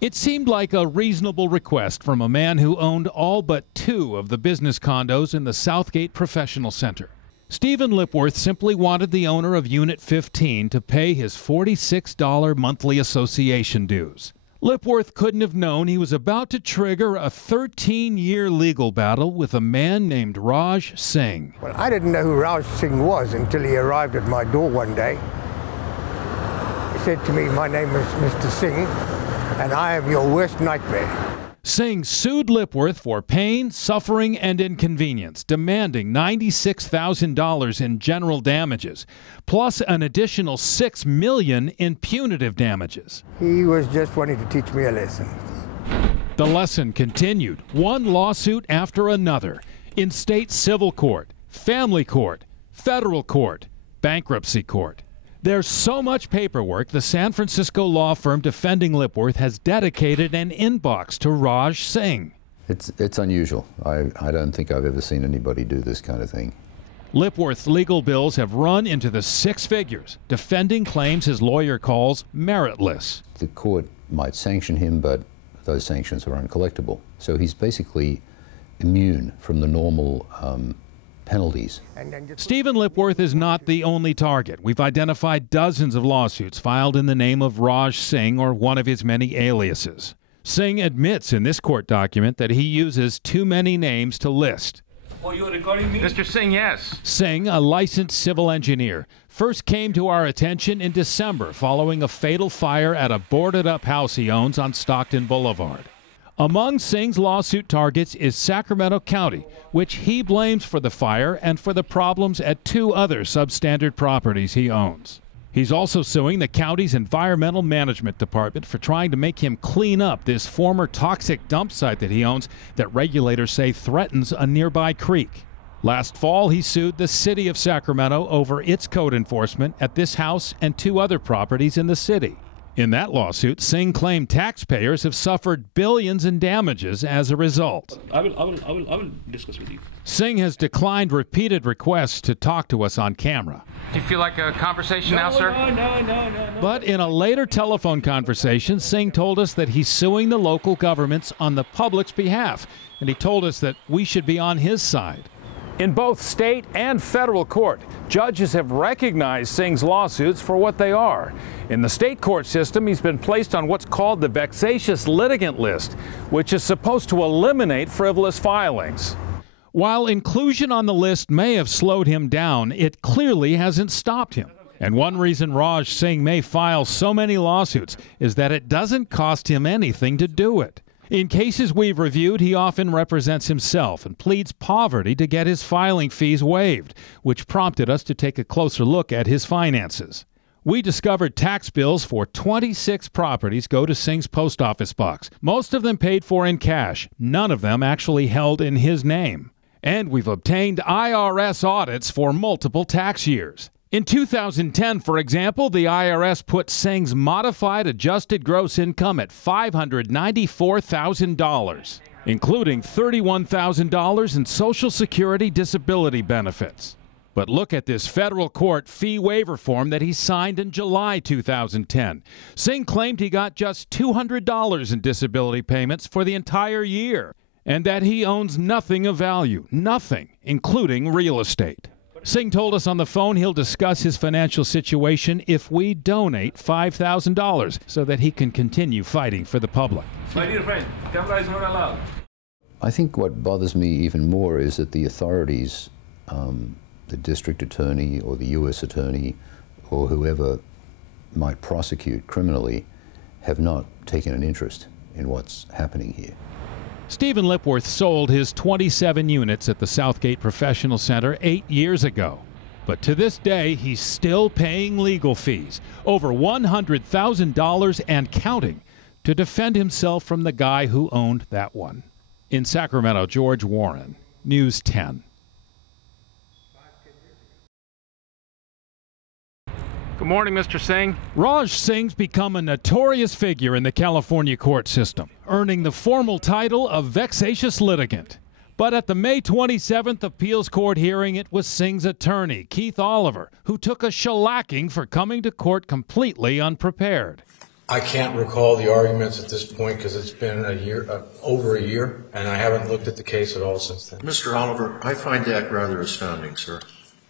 It seemed like a reasonable request from a man who owned all but 2 of the business condos in the Southgate Professional Center. Stephen Lipworth simply wanted the owner of Unit 15 to pay his $46 monthly association dues. Lipworth couldn't have known he was about to trigger a 13-year legal battle with a man named Raj Singh. Well, I didn't know who Raj Singh was until he arrived at my door one day. He said to me, "My name is Mr. Singh, and I am your worst nightmare." Singh sued Lipworth for pain, suffering, and inconvenience, demanding $96,000 in general damages, plus an additional $6 million in punitive damages. He was just wanting to teach me a lesson. The lesson continued, one lawsuit after another, in state civil court, family court, federal court, bankruptcy court. There's so much paperwork, the San Francisco law firm defending Lipworth has dedicated an inbox to Raj Singh. It's unusual. I don't think I've ever seen anybody do this kind of thing. Lipworth's legal bills have run into the 6 figures, defending claims his lawyer calls meritless. The court might sanction him, but those sanctions are uncollectible. So he's basically immune from the normal penalties. Stephen Lipworth is not the only target. We've identified dozens of lawsuits filed in the name of Raj Singh or one of his many aliases. Singh admits in this court document that he uses too many names to list. Oh, you're recording me? Mr. Singh, yes. Singh, a licensed civil engineer, first came to our attention in December following a fatal fire at a boarded-up house he owns on Stockton Boulevard. Among Singh's lawsuit targets is Sacramento County, which he blames for the fire and for the problems at 2 other substandard properties he owns. He's also suing the county's Environmental Management Department for trying to make him clean up this former toxic dump site that he owns that regulators say threatens a nearby creek. Last fall, he sued the city of Sacramento over its code enforcement at this house and 2 other properties in the city. In that lawsuit, Singh claimed taxpayers have suffered billions in damages as a result. I will discuss with you. Singh has declined repeated requests to talk to us on camera. Do you feel like a conversation now, sir? No. But in a later telephone conversation, Singh told us that he's suing the local governments on the public's behalf, and he told us that we should be on his side. In both state and federal court, judges have recognized Singh's lawsuits for what they are. In the state court system, he's been placed on what's called the vexatious litigant list, which is supposed to eliminate frivolous filings. While inclusion on the list may have slowed him down, it clearly hasn't stopped him. And one reason Raj Singh may file so many lawsuits is that it doesn't cost him anything to do it. In cases we've reviewed, he often represents himself and pleads poverty to get his filing fees waived, which prompted us to take a closer look at his finances. We discovered tax bills for 26 properties go to Singh's post office box, most of them paid for in cash, none of them actually held in his name. And we've obtained IRS audits for multiple tax years. In 2010, for example, the IRS put Singh's modified adjusted gross income at $594,000, including $31,000 in Social Security disability benefits. But look at this federal court fee waiver form that he signed in July 2010. Singh claimed he got just $200 in disability payments for the entire year, and that he owns nothing of value, nothing, including real estate. Singh told us on the phone he'll discuss his financial situation if we donate $5,000 so that he can continue fighting for the public. My dear friend, camera is not allowed. I think what bothers me even more is that the authorities, the district attorney or the U.S. attorney or whoever might prosecute criminally, have not taken an interest in what's happening here. Stephen Lipworth sold his 27 units at the Southgate Professional Center 8 years ago. But to this day, he's still paying legal fees, over $100,000 and counting, to defend himself from the guy who owned that one. In Sacramento, George Warren, News 10. Good morning, Mr. Singh. Raj Singh's become a notorious figure in the California court system, earning the formal title of vexatious litigant. But at the May 27th appeals court hearing, it was Singh's attorney, Keith Oliver, who took a shellacking for coming to court completely unprepared. I can't recall the arguments at this point because it's been a year, over a year, and I haven't looked at the case at all since then. Mr. Oliver, I find that rather astounding, sir.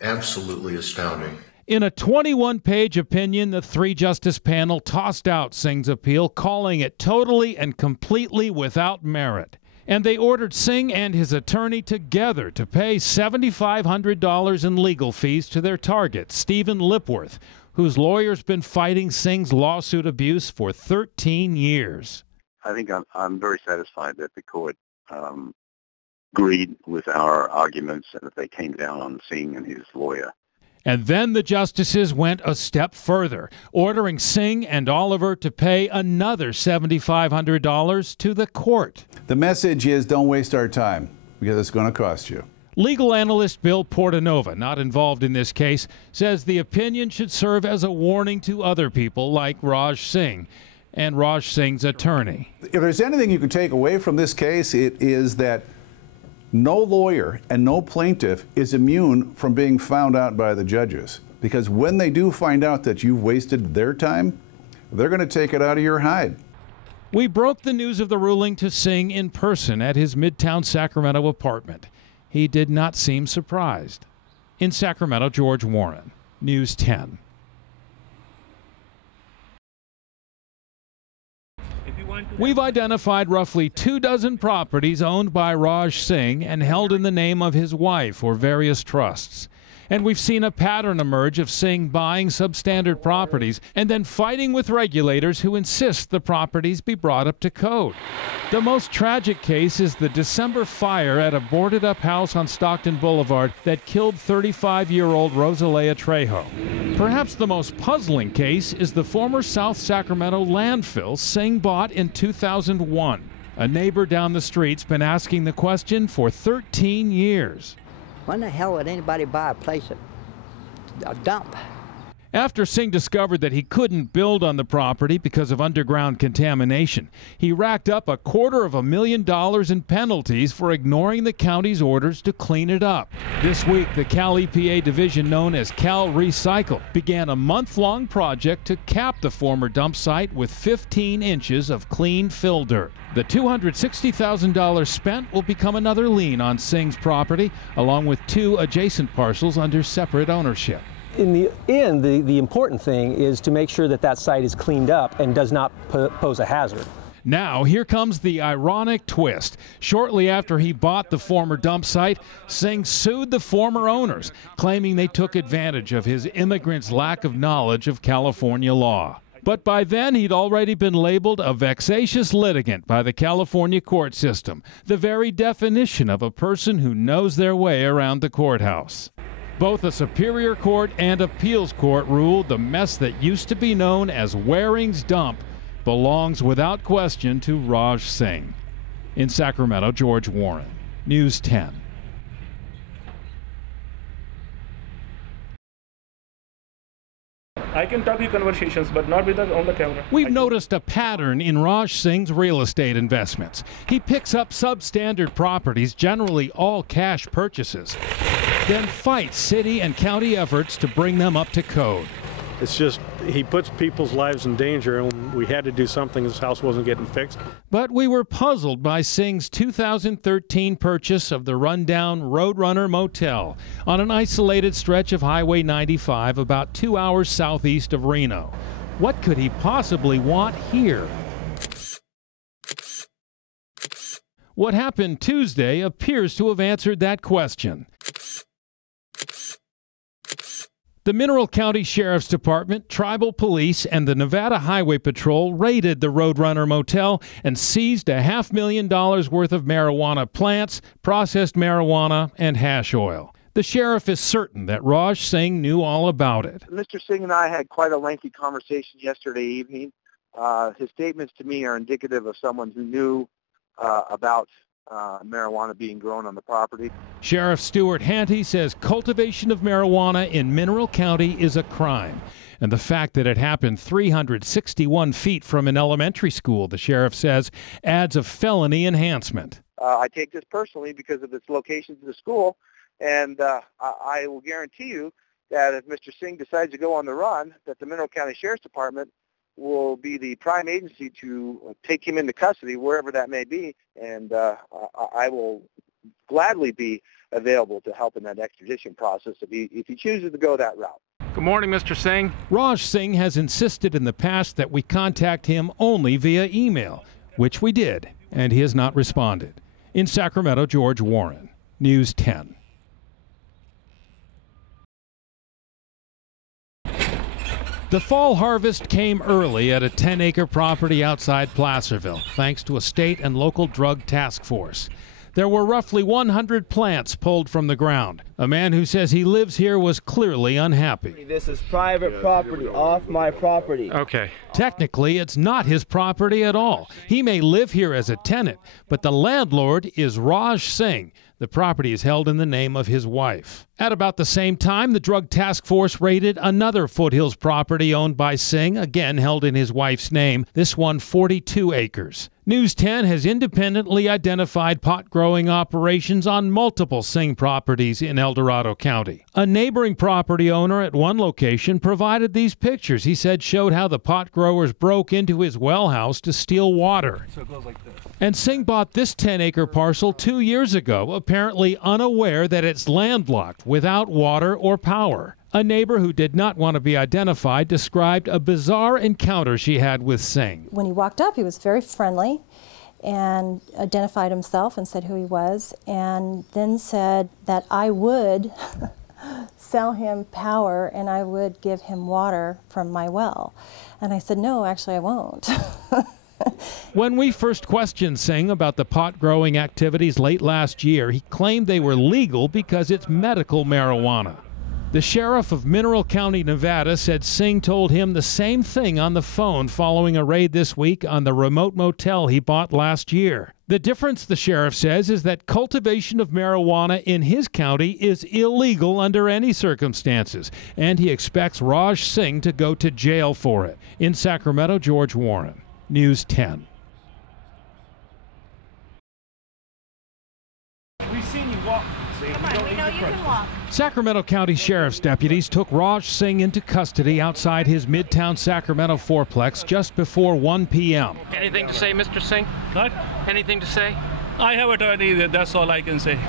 Absolutely astounding. In a 21-page opinion, the three-justice panel tossed out Singh's appeal, calling it totally and completely without merit. And they ordered Singh and his attorney together to pay $7,500 in legal fees to their target, Stephen Lipworth, whose lawyer's been fighting Singh's lawsuit abuse for 13 years. I think I'm very satisfied that the court agreed with our arguments and that they came down on Singh and his lawyer. And then the justices went a step further, ordering Singh and Oliver to pay another $7,500 to the court. The message is don't waste our time because it's going to cost you. Legal analyst Bill Portanova, not involved in this case, says the opinion should serve as a warning to other people like Raj Singh and Raj Singh's attorney. If there's anything you can take away from this case, it is that no lawyer and no plaintiff is immune from being found out by the judges. Because when they do find out that you've wasted their time, they're going to take it out of your hide. We broke the news of the ruling to Singh in person at his Midtown Sacramento apartment. He did not seem surprised. In Sacramento, George Warren, News 10. We've identified roughly 24 properties owned by Raj Singh and held in the name of his wife or various trusts. And we've seen a pattern emerge of Singh buying substandard properties and then fighting with regulators who insist the properties be brought up to code. The most tragic case is the December fire at a boarded-up house on Stockton Boulevard that killed 35-year-old Rosalea Trejo. Perhaps the most puzzling case is the former South Sacramento landfill Singh bought in 2001. A neighbor down the street's been asking the question for 13 years. When the hell would anybody buy a place, a dump? After Singh discovered that he couldn't build on the property because of underground contamination, he racked up $250,000 in penalties for ignoring the county's orders to clean it up. This week, the Cal EPA division known as Cal Recycle began a month-long project to cap the former dump site with 15 inches of clean fill dirt. The $260,000 spent will become another lien on Singh's property, along with 2 adjacent parcels under separate ownership. In the end, the important thing is to make sure that that site is cleaned up and does not pose a hazard. Now, here comes the ironic twist. Shortly after he bought the former dump site, Singh sued the former owners, claiming they took advantage of his immigrants' lack of knowledge of California law. But by then, he'd already been labeled a vexatious litigant by the California court system, the very definition of a person who knows their way around the courthouse. Both a Superior Court and Appeals Court ruled the mess that used to be known as Waring's Dump belongs without question to Raj Singh. In Sacramento, George Warren, News 10. I can talk to conversations, but not on the camera. We've noticed a pattern in Raj Singh's real estate investments. He picks up substandard properties, generally all cash purchases, then fights city and county efforts to bring them up to code. It's just he puts people's lives in danger, and we had to do something. His house wasn't getting fixed. But we were puzzled by Singh's 2013 purchase of the rundown Roadrunner Motel on an isolated stretch of Highway 95 about 2 hours southeast of Reno. What could he possibly want here? What happened Tuesday appears to have answered that question. The Mineral County Sheriff's Department, Tribal Police, and the Nevada Highway Patrol raided the Roadrunner Motel and seized $500,000 worth of marijuana plants, processed marijuana, and hash oil. The sheriff is certain that Raj Singh knew all about it. Mr. Singh and I had quite a lengthy conversation yesterday evening. His statements to me are indicative of someone who knew about marijuana being grown on the property. Sheriff Stuart Hanty says cultivation of marijuana in Mineral County is a crime. And the fact that it happened 361 feet from an elementary school, the sheriff says, adds a felony enhancement. I take this personally because of its location to the school, and I will guarantee you that if Mr. Singh decides to go on the run, that the Mineral County Sheriff's Department will be the prime agency to take him into custody, wherever that may be, and I will gladly be available to help in that extradition process if he chooses to go that route. Good morning, Mr. Singh. Raj Singh has insisted in the past that we contact him only via email, which we did, and he has not responded. In Sacramento, George Warren, News 10. The fall harvest came early at a 10-acre property outside Placerville, thanks to a state and local drug task force. There were roughly 100 plants pulled from the ground. A man who says he lives here was clearly unhappy. This is private property, off my property. Okay. Technically, it's not his property at all. He may live here as a tenant, but the landlord is Raj Singh. The property is held in the name of his wife. At about the same time, the drug task force raided another Foothills property owned by Singh, again held in his wife's name, this one 42 acres. News 10 has independently identified pot-growing operations on multiple Singh properties in El Dorado County. A neighboring property owner at one location provided these pictures he said showed how the pot growers broke into his well house to steal water. So it goes like this. And Singh bought this 10-acre parcel 2 years ago, apparently unaware that it's landlocked without water or power. A neighbor who did not want to be identified described a bizarre encounter she had with Singh. When he walked up, he was very friendly and identified himself and said who he was, and then said that I would sell him power and I would give him water from my well. And I said, no, actually I won't. When we first questioned Singh about the pot-growing activities late last year, he claimed they were legal because it's medical marijuana. The sheriff of Mineral County, Nevada, said Singh told him the same thing on the phone following a raid this week on the remote motel he bought last year. The difference, the sheriff says, is that cultivation of marijuana in his county is illegal under any circumstances, and he expects Raj Singh to go to jail for it. In Sacramento, George Warren, News 10. We've seen you walk. Come on, we know you can walk. Sacramento County Sheriff's deputies took Raj Singh into custody outside his Midtown Sacramento fourplex just before 1 p.m. Anything to say, Mr. Singh? What? Anything to say? I have attorney there, that's all I can say.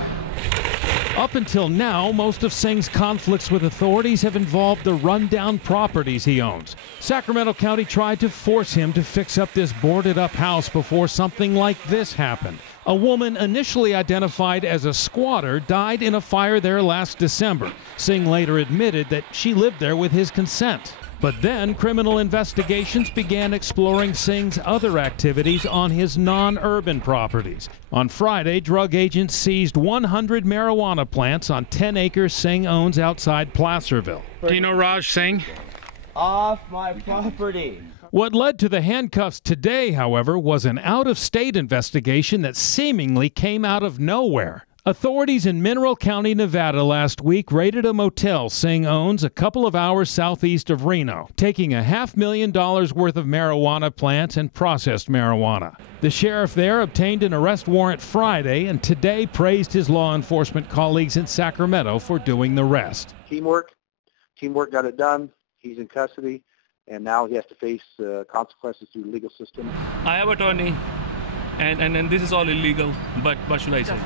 Up until now, most of Singh's conflicts with authorities have involved the rundown properties he owns. Sacramento County tried to force him to fix up this boarded-up house before something like this happened. A woman initially identified as a squatter died in a fire there last December. Singh later admitted that she lived there with his consent. But then criminal investigations began exploring Singh's other activities on his non-urban properties. On Friday, drug agents seized 100 marijuana plants on 10 acres Singh owns outside Placerville. Do you know Raj Singh? Off my property. What led to the handcuffs today, however, was an out-of-state investigation that seemingly came out of nowhere. Authorities in Mineral County, Nevada last week raided a motel Singh owns a couple of hours southeast of Reno, taking $500,000 worth of marijuana plants and processed marijuana. The sheriff there obtained an arrest warrant Friday and today praised his law enforcement colleagues in Sacramento for doing the rest. Teamwork got it done. He's in custody, and now he has to face consequences through the legal system. I have attorney, and this is all illegal, but what should I say?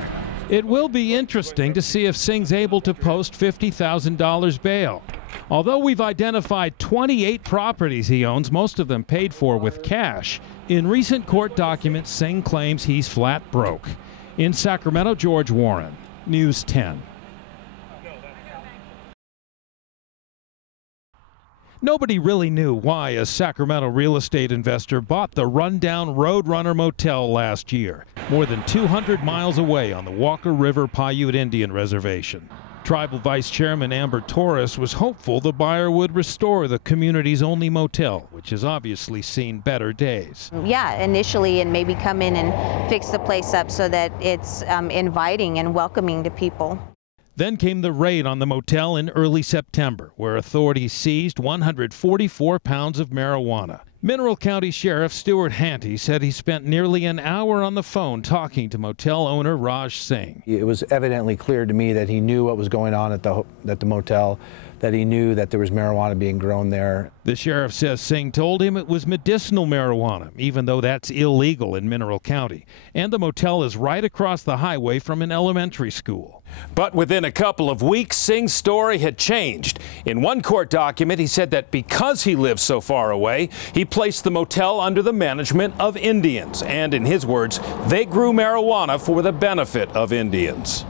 It will be interesting to see if Singh's able to post $50,000 bail. Although we've identified 28 properties he owns, most of them paid for with cash, in recent court documents, Singh claims he's flat broke. In Sacramento, George Warren, News 10. Nobody really knew why a Sacramento real estate investor bought the rundown Roadrunner Motel last year, more than 200 miles away on the Walker River Paiute Indian Reservation. Tribal Vice Chairman Amber Torres was hopeful the buyer would restore the community's only motel, which has obviously seen better days. Yeah, initially, and maybe come in and fix the place up so that it's inviting and welcoming to people. Then came the raid on the motel in early September, where authorities seized 144 pounds of marijuana. Mineral County Sheriff Stuart Hanty said he spent nearly an hour on the phone talking to motel owner Raj Singh. It was evidently clear to me that he knew what was going on at the motel, that he knew that there was marijuana being grown there. The sheriff says Singh told him it was medicinal marijuana, even though that's illegal in Mineral County. And the motel is right across the highway from an elementary school. But within a couple of weeks, Singh's story had changed. In one court document, he said that because he lived so far away, he placed the motel under the management of Indians. And in his words, they grew marijuana for the benefit of Indians.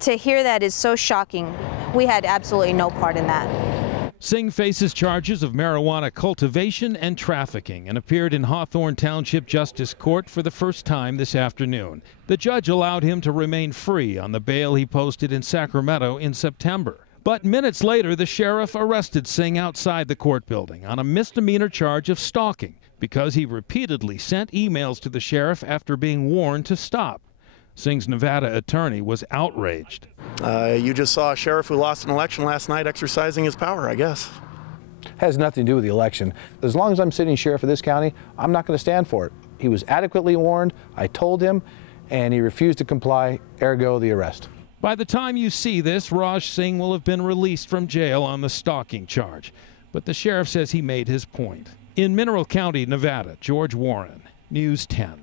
To hear that is so shocking. We had absolutely no part in that. Singh faces charges of marijuana cultivation and trafficking and appeared in Hawthorne Township Justice Court for the first time this afternoon. The judge allowed him to remain free on the bail he posted in Sacramento in September. But minutes later, the sheriff arrested Singh outside the court building on a misdemeanor charge of stalking because he repeatedly sent emails to the sheriff after being warned to stop. Singh's Nevada attorney was outraged. You just saw a sheriff who lost an election last night exercising his power, I guess. Has nothing to do with the election. As long as I'm sitting sheriff of this county, I'm not going to stand for it. He was adequately warned. I told him, and he refused to comply, ergo the arrest. By the time you see this, Raj Singh will have been released from jail on the stalking charge. But the sheriff says he made his point. In Mineral County, Nevada, George Warren, News 10.